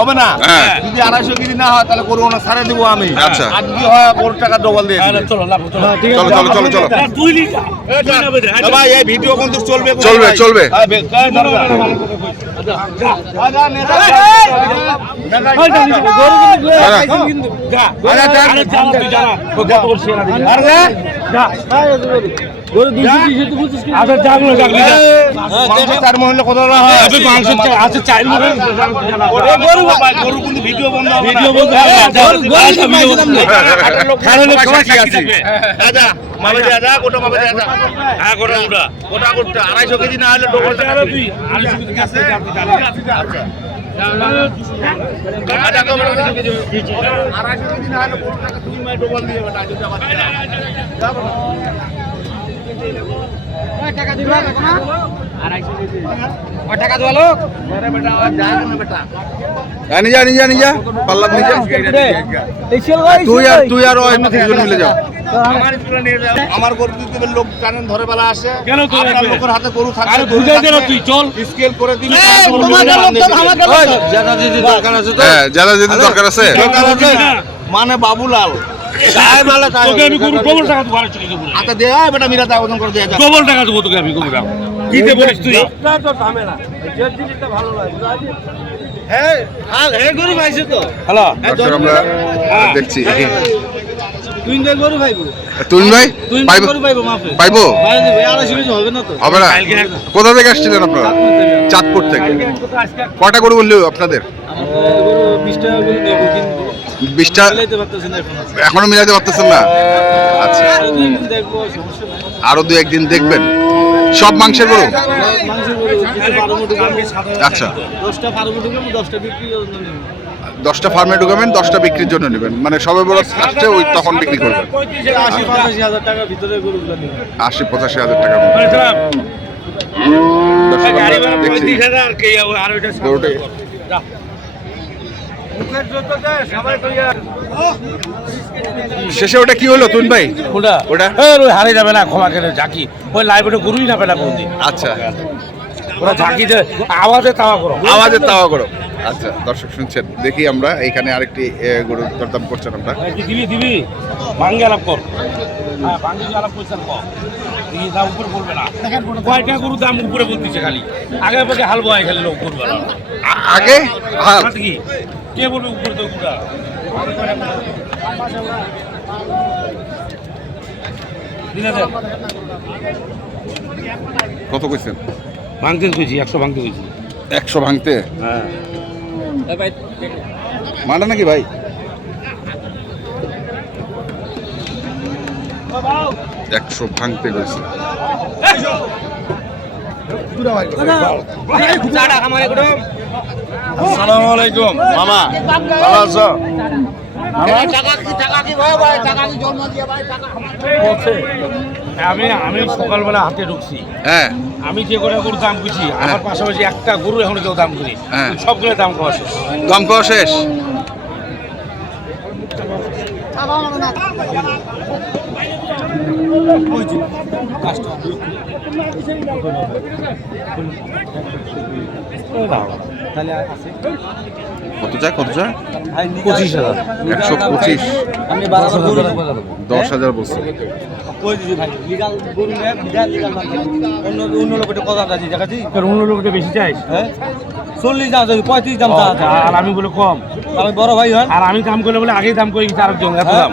হবে না। হ্যাঁ। যদি আড়াইশো কেজি না হয় তাহলে ওনা ছাড়ে দেবো আমি। আচ্ছা। আর যদি হয় গরুর টাকা ডবল দিয়ে চলো চলো। চলো চলো ভাই এই ভিডিও কিন্তু চলবে? চলবে, চলবে। হ্যাঁ, হয়? ওরে কিন্তু আড়াইশো কেজি না হলে আড়াইশো কেজি না হলে গরুর টাকা ডবল দিয়ে বেটা, যদি আবার দেয়া। যা বেটা। আরে বেটা, আর যায় না বেটা। নিজা নিজা পাল্লা নিজা তুই আর তুই আর ওই দুজন মিলে যাও। আমার গরু দিতে লোক জানেন ধরে বেলা আসে কেন? লোকের হাতে গরু থাকবে আরে গরু বুঝাই দে না থাকবে, তুই, চল। স্কেল করে দিবি হ্যাঁ দরকার আছে দরকার আছে? মানে বাবুলাল। তোকে আমি গরু ডবল টাকা দেবো আড়াইশো কেজি বলে হাতে দেয়া বেটা মিরাতে আবেদন করে দেয়া ডবল টাকা দেবো তোকে আমি গরু কি দে বলিস তুই? হ্যালো? দর্শক আমরা হ্যাঁ। দেখছি তুই গরু ভাই? হবে না হবে না। কোথা থেকে আসছিলেন আপনারা? চাঁদপুর থেকে। কটা গরু বলল আপনাদের? বিশটা এখন। মিলাতে পারতেছেন না? আচ্ছা। আরও দু একদিন দেখবেন। সব মাংসের গরু? আচ্ছা। দশটা ফার্মে ঢুকাবেন দশটা বিক্রির জন্য নেবেন। মানে সবে বড় আসছে ওই তখন বিক্রি করবেন। আশি পঁচাশি হাজার টাকা গরুটি শেষে ওটা কি হলো তুন ভাই? ওটা? ওটা? ওই হারে যাবে না ক্ষমা করে ঝাঁকি। ওই লাইভে গরুই না পেলা কোনদিন। আচ্ছা। ওরা ঝাঁকি দে আওয়াজে তাওয়া করো। আওয়াজের তাওয়া করো। আচ্ছা দর্শক শুনছেন দেখি আমরা এখানে আরেকটি এ, গরু দরদাম করছেন আমরা। দিবি দিবি। ভাঙ্গে আলাপ কর। হ্যাঁ ভাঙ্গে আলাপ করছেন কর। দাম উপরে বলবে না। কয়টা গরু দাম উপরে বলতেছে খালি। আগে পাকে হাল বয় খালি লোক করবে আগে? হাল। কি? কে বলবে উপরে তো গুড়া কত কইছেন ভাঙতে কইছি একশো ভাঙতে কইছি একশো ভাঙতে হ্যাঁ মানা নাকি ভাই একশো ভাঙতে কইছে আসসালামু আলাইকুম। মামা ভালো আছো? আমি আমি সকালবেলা হাতে ঢুকছি। হ্যাঁ। আমি যে করে গরুর দাম বুঝি আমার পাশাপাশি একটা গরু এখনও কেউ দাম করি হ্যাঁ। সবগুলো দাম কম আছে দম খাওয়া শেষ? কত চায় কত চায়? পঁচিশ হাজার। একশো পঁচিশ। আমি দশ হাজার বলছে। অন্য অন্য লোকের কথা আছে দেখাচ্ছি? অন্য লোকটা বেশি চাইস? হ্যাঁ? চল্লিশ দাম চাই পঁয়ত্রিশ দাম চা আর আমি বলে কম। আমি বড় ভাই হন। আর আমি দাম করলে বলে আগেই দাম করে গেছি আরেকজন এত দাম।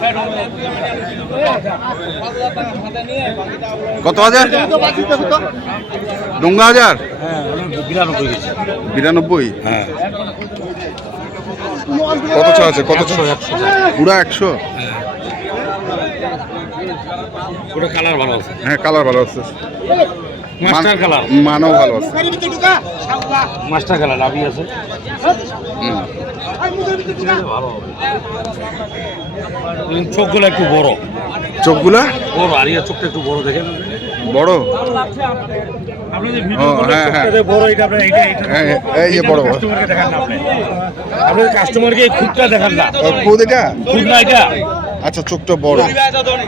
পেট হবে। কত হাজার? ডোঙ্গা হাজার? হ্যাঁ বিরানব্বই হ্যাঁ। কত ছ আছে? কত ছ? পুরা একশো? ওটা কালার ভালো আছে। হ্যাঁ কালার ভালো আছে। Master colour. মানও ভালো আছে। মাস্টার কালার লাভি আছে হুম। ভালো চোখগুলো একটু বড়। চোখগুলা? বড় আর ইয়ে চোখটা একটু বড় দেখেন। বড়? আপনি যে ও, ভিডিও করলে হ্যাঁ, হ্যাঁ। চোখটা যে বড় এটা আপনি এটা এটা হ্যাঁ, এই বড় বড়। কাস্টমারকে দেখান না আপনি। আপনি কাস্টমারকে এই খুঁটটা দেখান না। ও, খুদ এটা? খুঁট না এটা? আচ্ছা চোখটা বড়।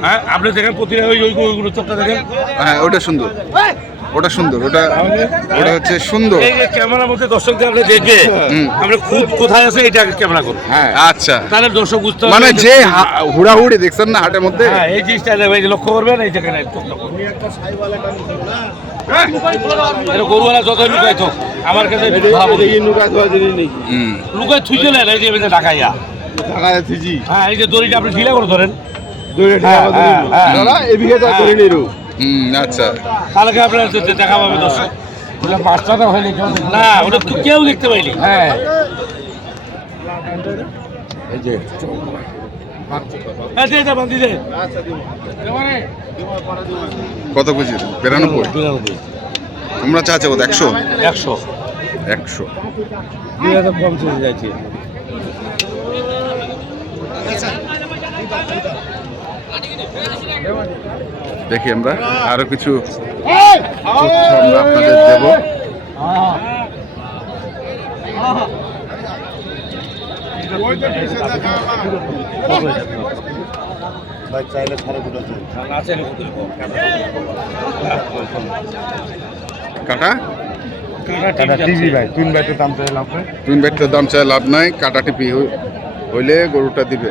হ্যাঁ আপনি দেখেন প্রতিটা ওই ওই ওইগুলো চোখটা দেখেন। হ্যাঁ ওটা সুন্দর। ওটা সুন্দর ওটা ওটা হচ্ছে সুন্দর। এই যে ক্যামেরার মধ্যে দর্শকদের আপনি দেখবে। আপনি খুঁত কোথায় আছে এটা ক্যামেরা করুন হ্যাঁ। আচ্ছা। তাহলে দর্শক বুঝতে মানে যে হুড়াহুড়ি দেখছেন না হাটের মধ্যে? হ্যাঁ এই জিনিসটা এই লক্ষ্য করবেন এই যেখানে চোখটা করবেন। এটা গরুওয়ালা যত লুকাই থাক আমার কাছে ভালো হুম। লুকাই থুই চলে এই যে এই যে ঢাকাইয়া হ্যাঁ এই যে দড়িটা আপনি ঢিলা করে ধরেন। হুম আচ্ছা। কালকে আপনার যে- দেখা পাবে দর্শক। ওটা পাঁচটা তো হয়নি না ওটা কেউ দেখতে পাইনি হ্যাঁ। এই যে। হ্যাঁ, দে, দে, বান্ধি দে। কত কেজি বিরানব্বই। তোমরা চাচ্ছে কত একশো? একশো। একশো। কম চলে যাচ্ছে। দেখি আমরা। আরও কিছু আমরা আপনাদের দেব। কত রকম? কাটা ভাই তিন ব্যাটের দাম চাই লাভ নাই কাটা টিপি হই- হইলে গরুটা দিবে।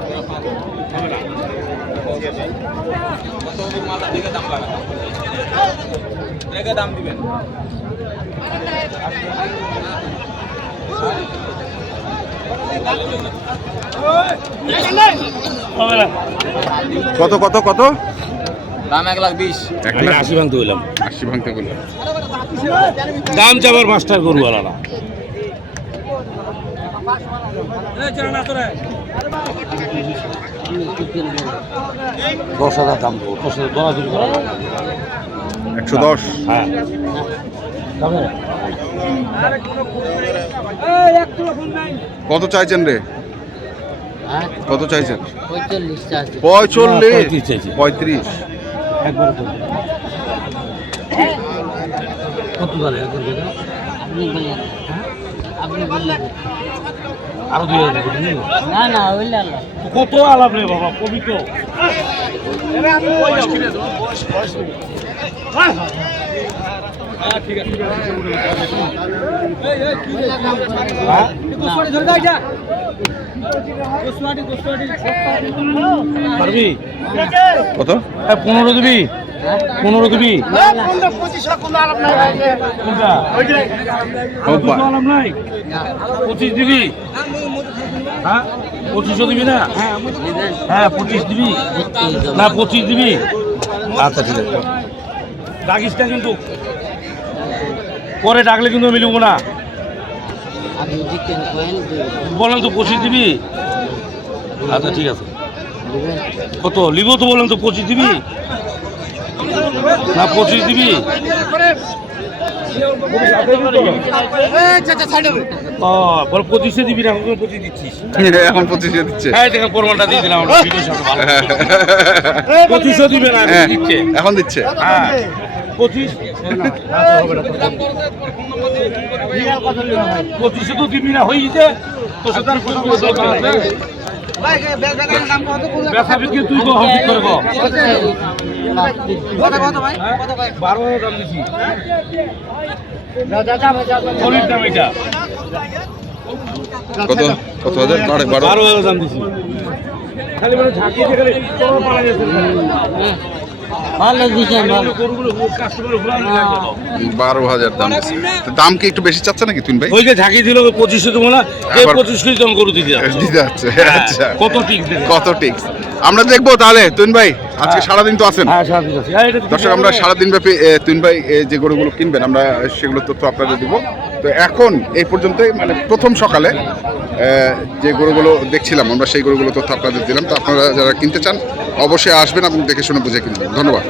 কত কত কত? দাম এক লাখ বিশ। এক লাখ আশি ভাঙতে হইলাম। আশি ভাঙতে বললাম দাম চাবার মাস্টার গরুওয়ালা না। দশ হাজার দাম দেবো। দশ হাজার দরাদরি করা একশো দশ? হ্যাঁ। কত চাইছেন রে? কত চাইছেন? পঁয়চল্লিশ পঁয়ত্রিশ চাইছি। পঁয়ত্রিশ। একবারে কত জানে আপনি আপনি বললেন আরও দুই হাজার। না না ওইলে কত আলাপ রে বাবা কবি তো হ্যাঁ? পারবি? কত? হ্যাঁ, পনেরো দিবি? পনেরো দিবি? পঁচিশ আলাম নাই পঁচিশ দিবি? হ্যাঁ? পঁচিশও দিবি না? হ্যাঁ পঁচিশ দিবি। না পঁচিশ দিবি? আচ্ছা ঠিক আছে। না কিন্তু পরে ডাকলে কিন্তু আমি নেব না। বললাম তো পঁচিশ দিবি? আচ্ছা ঠিক আছে। কত? লিব তো বললাম তো পঁচিশ দিবি? না পঁচিশ দিবি? ও বল পঁচিশে দিবি না এখন পঁচিশ দিচ্ছিস। এখন পঁচিশে দিচ্ছে। হ্যাঁ দেখেন প্রমাণটা দিয়ে দিলাম আমরা ভিডিওর সাথে ভালো। পঁচিশও দিবে না হ্যাঁ, দিচ্ছে। এখন দিচ্ছে। হ্যাঁ। পঁচিশ? পঁচিশে তো দিবি না হয়ে গেছে। তোর সাথে আর কোনো কোনো দরকার আছে? ব্যবসা বিক্রি তুই তো হবে করে বারো হাজার দাম দিছি। গরিব দাম এটা। কত? কত হাজার? বারো বারো? বারো হাজার দাম দিছি। খালি মানে ঝাঁকিয়ে দিয়ে খালি বারো হাজার দাম তো দাম কি একটু বেশি চাচ্ছে নাকি তুমি ভাই? ওই যে ঝাঁকি দিল পঁচিশশো এই পঁচিশ কেজি দাম করে দিতে দিতে যাচ্ছে আচ্ছা। কত টিক কত টিক্স? আমরা দেখব তাহলে তুইন ভাই আজকে সারাদিন তো আছেন। হ্যাঁ হ্যাঁ, দর্শক আমরা সারাদিন ব্যাপী তুন ভাই যে গরুগুলো কিনবেন আমরা সেগুলো তথ্য আপনাদের দিব। তো এখন এই পর্যন্তই মানে প্রথম সকালে যে গরুগুলো দেখছিলাম আমরা সেই গরুগুলো তথ্য আপনাদের দিলাম। তো আপনারা যারা কিনতে চান অবশ্যই আসবেন এবং দেখে শুনে বুঝে কিনবেন। ধন্যবাদ।